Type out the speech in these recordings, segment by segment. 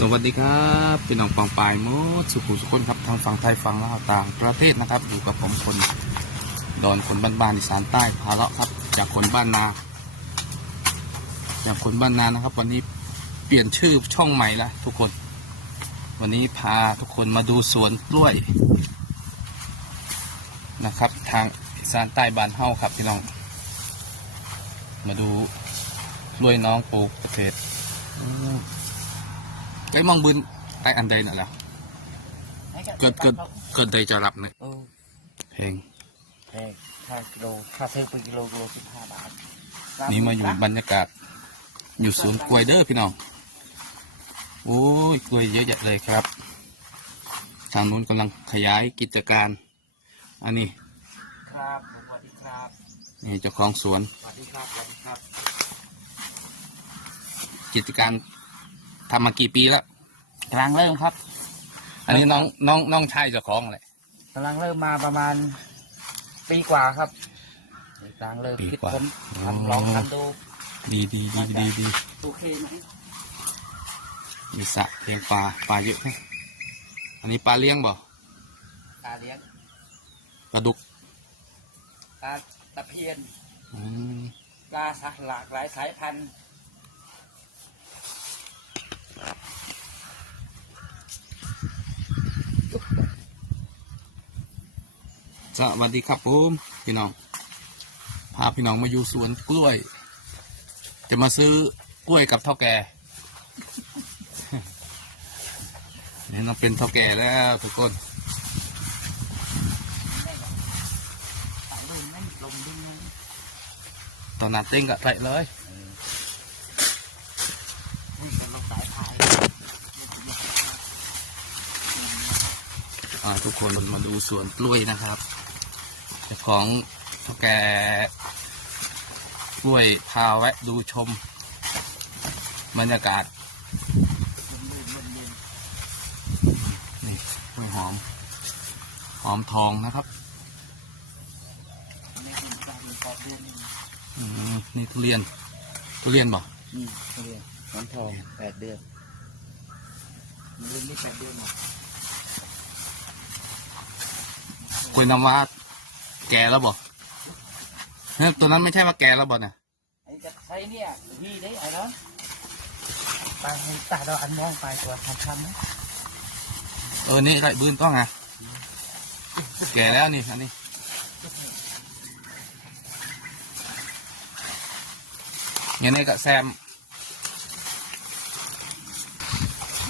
สวัสดีครับพี่น้องปองปายมดสุขุสุขคนครับทางฝั่งไทยฝั่งลาวต่างประเทศนะครับ อยู่กับผมคนดอนคนบ้านๆอีสานใต้พาเลาะครับ จากคนบ้านนา จากคนบ้านนานะครับ วันนี้เปลี่ยนชื่อช่องใหม่ละทุกคน วันนี้พาทุกคนมาดูสวนกล้วยนะครับ ทางอีสานใต้บ้านเฮาครับพี่น้อง มาดูกล้วยน้องปลูกประเทศ cái mong bên tại anh đây nữa là cơn cơn cơn đây cho lập này เออ hèn แพงค่ากิโลค่าซื้อเป็นกิโลกิโลสิบห้าบาทนี่มาอยู่บรรยากาศ อยู่สวนกล้วยเด้อพี่น้องโอ้ยกล้วยเยอะแยะเลยครับ ทางนู้นกำลังขยายกิจการ อันนี้ครับสวัสดีครับนี่เจ้าของสวนสวัสดีครับสวัสดีครับ กิจการ ทำมากี่ปีแล้วกำลังเริ่มครับ อันนี้น้องน้องน้องชายเจ้าของอะไรกำลังเริ่มมาประมาณปีกว่าครับกำลังเริ่มปีคิดกว่าผมอ๋อทำลองทำดู ดีดีดีดีดีโอเคไหมมีสระเลี้ยงปลาปลาเยอะไหมอันนี้ปลาเลี้ยงบ่ปลาเลี้ยงปลาดุกปลาตะเพียนอืมปลาสักหลากหลายสายพันธุ์ สวัสดีครับผมพี่น้องพาพี่น้องมาอยู่สวนกล้วย จะมาซื้อกล้วยกับเท่าแก่นี่น้องเป็นเท่าแก่แล้วทุกคนสายลมนั่นลมดึงนั่นตอนนั้นเต้งกับใส่เลยนี่เลยทุกคนมาดูสวนกล้วยนะครับ จ้าของเท่าแก่กล้วยพาแวะดูชมบรรยากาศลมลื่นลมเย็นนี่กล้วยหอม หอมทองนะครับไม่ถึงกลางกอบเดือนอืมนี่ทุเรียน ทุเรียนบ่นี่ทุเรียนน้ำทองแปดเดือนเดือนนี้แปดเดือนหมดกล้วยน้ำว้า แก่แล้วบ่เฮ้ยตัวนั้นไม่ใช่ว่าแก่แล้วบ่เนี่ยไอ้จะใช้เนี่ยพี่ได้ไอ้เนาะไปให้ตาเราอันมองไปตัวทำทำนะเออนี่ไรบืนต้องไงแก่แล้วนี่อันนี้อย่างนี้ก็แซม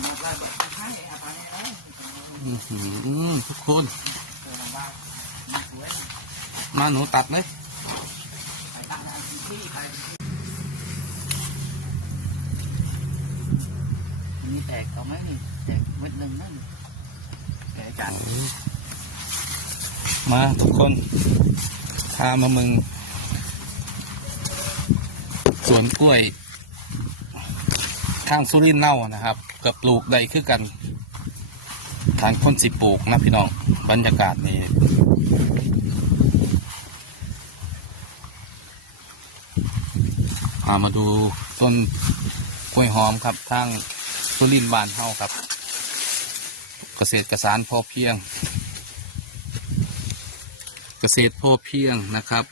มาได้บอกให้เอาไปเอ้ยอื้อหือทุกคน เจอบ้านมีสวย มาหนูตัดเลยไปตั้งอันที่ไปมีแตกเขาไหมนี่แตกเม็ดหนึ่งนั่นแกจัดมาทุกคนพามามึง สวนกล้วย ข้างสุรินทร์เน่านะครับเกับปลูกใดคือกัน ทางคนสิปลูกนะพี่น้อง บรรยากาศนี่ พามาดูต้นกล้วยหอมครับทางสุรินทร์บานเฮาครับ เกษตรกสารพอเพียง เกษตรพอเพียงนะครับ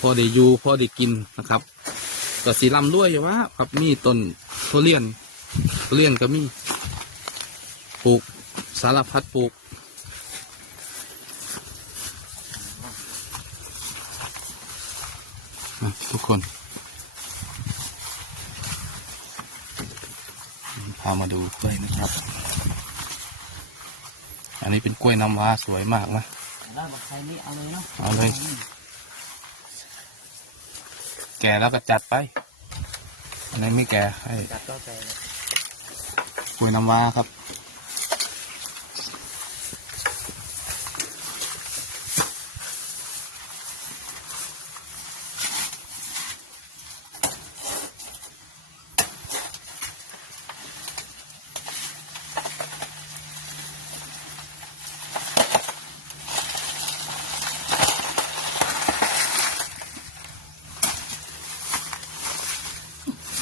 พอได้อยู่พอได้กินนะครับก็สีลำด้วยอยู่ว่าครับมีต้นทุเรียนทุเรียนก็มีปลูกสารพัดปลูกอะ ทุกคนพามาดูกล้วยนะครับ อันนี้เป็นกล้วยน้ำว้าสวยมากนะได้บอกใครนี่เอาเลยเนาะเอาเลย แก่แล้วก็จัดไป อันนี้ไม่แก่ให้จัดก็ใจเลยกล้วยน้ำว้าครับ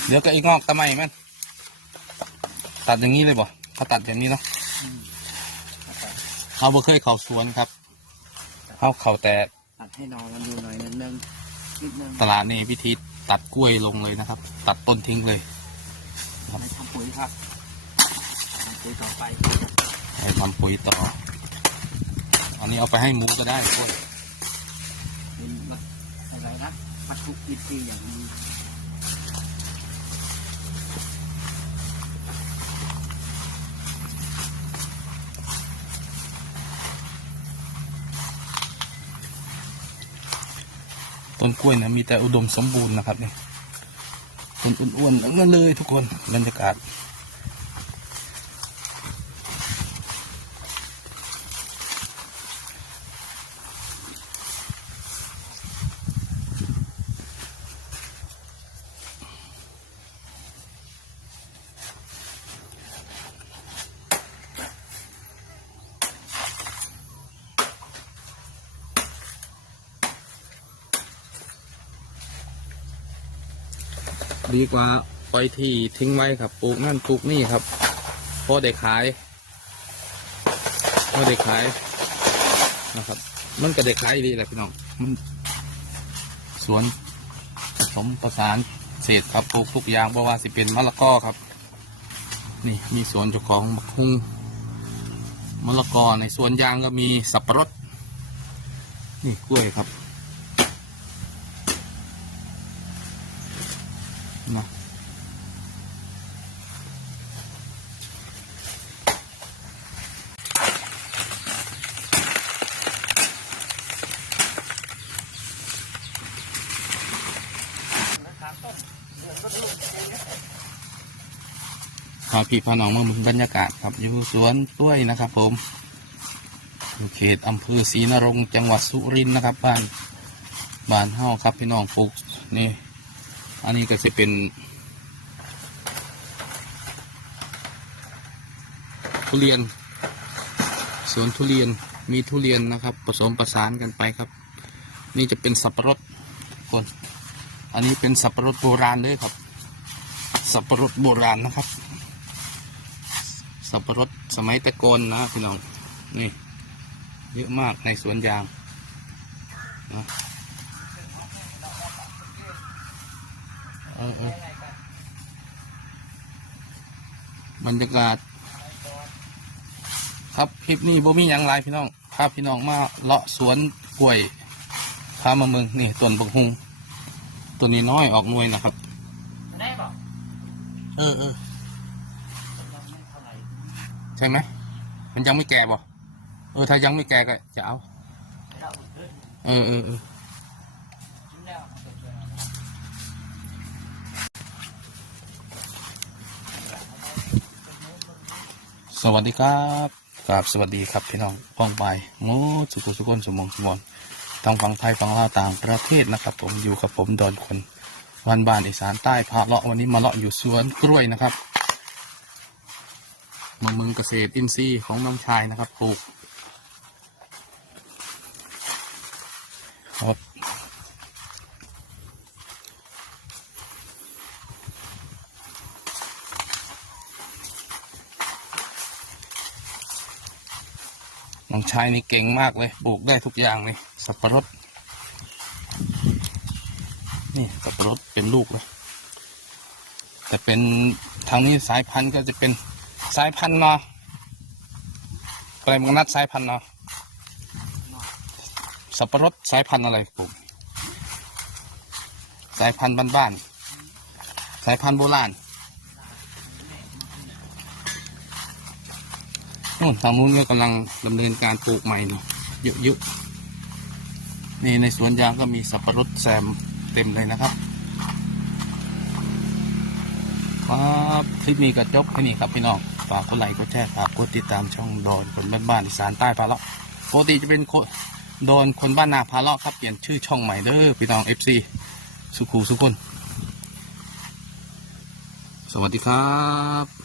เดี๋ยวก็อีกงอกตะไมแม่นตัดอย่างนี้เลยบ่เขาตัดอย่างนี้เนาะอืมเขาบ่เคยเข้าสวนครับเขาเข้าแต่ตัดให้นอนกันดูหน่อยนิดนึงนิดนึงตลาดนี่พิธีตัดกล้วยลงเลยนะครับ ตัดต้นทิ้งเลยไปทำปุ๋ยครับทำปุ๋ยต่อไปไปทำปุ๋ยต่อ อันนี้เอาไปให้หมูก็ได้กล้วยเป็นวัตอะไรนะวัตถุอินทรีย์อย่างดี ต้นกล้วยนะมีแต่อุดมสมบูรณ์นะครับเนี่ยต้นอ้วนๆทั้งนั้นเลยทุกคนบรรยากาศ ดีกว่าปล่อยที่ทิ้งไว้ครับปลูกนั่นปลูกนี่ครับพอได้ขายพอได้ขายนะครับ มันก็ได้ขายดีแหละพี่น้องมันสวนผสมประสานเศษครับปลูกทุกอย่างเพราะว่าสิเป็นมะละกอครับ นี่มีสวนเจ้าของบักฮุงมะละกอในสวนยางก็มีสับปะรดนี่กล้วยครับ นะพาพี่พาน้องมาเมืองบรรยากาศครับอยู่สวนกล้วยนะครับ ผมอยู่เขตอำเภอศรีนรงค์จังหวัดสุรินทร์นะครับบ้านบ้านเฮาครับพี่น้องปลูกนี่ อันนี้ก็จะเป็นทุเรียนสวนทุเรียนมีทุเรียนนะครับ ผสมประสานกันไปครับ นี่จะเป็นสับปะรดคน อันนี้เป็นสับปะรดโบราณเลยครับ สับปะรดโบราณนะครับ สับปะรดสมัยต่ก่อนนะพี่น้องนี่ เยอะมากในสวนยางนะเออเออ บรรยากาศ ครับคลิปนี้บ่มีหยังไรพี่น้องพาพี่น้องมาเลาะสวนกล้วยพามาเมืองนี่ต้นบกฮุงตัวนี้น้อยออกหน่วยนะครับ ได้ป่ะเออเออยังไม่เท่าไหร่ใช่ไหมมันยังไม่แก่บ่เออถ้ายังไม่แก่ก็จะเอาเราเพิ่มเออเออเออ ชิ้นแล้วมันก็ช่วย ส วัสดีครับกราบสวัสดีครับพี่น้องป้องไปโง่สุขุสุขนสมองสมองทางฝั่งไทยฝั่งลาวต่างประเทศนะครับ ผมอยู่กับผมดอนคนวันบ้านอีสานใต้พาเลาะวันนี้มาเลาะอยู่สวนกล้วยนะครับมืองมืองเกษตรอินทรีย์ของน้องชายนะครับปลูกครับ น้องชายนี่เก่งมากเลยปลูกได้ทุกอย่างเลย สับปะรด นี่สับปะรดเป็นลูกเลย แต่เป็นทางนี้สายพันธุ์ก็จะเป็นสายพันธุ์นออะไรมังนัดสายพันธุ์นอสับปะรดสายพันธุ์อะไรปลูก สายพันธุ์บ้านๆสายพันธุ์โบราณ นู่นทางนู้นก็กำลังดำเนินการปลูกใหม่เนาะเยอะๆนี่ในสวนยางก็มีสับปะรดแซมเต็มเลยนะครับครับคลิปนี้ก็จบแค่นี้ครับพี่น้องฝากกดไลค์กดแชร์ฝากกดติดตามช่องดอนคนบ้านบ้านอีสานใต้พาเลาะปกติจะเป็นคนโดนคนบ้านนาพาเลาะครับเปลี่ยนชื่อช่องใหม่เด้อพี่น้องเอฟซีสุขูสุคน สวัสดีครับ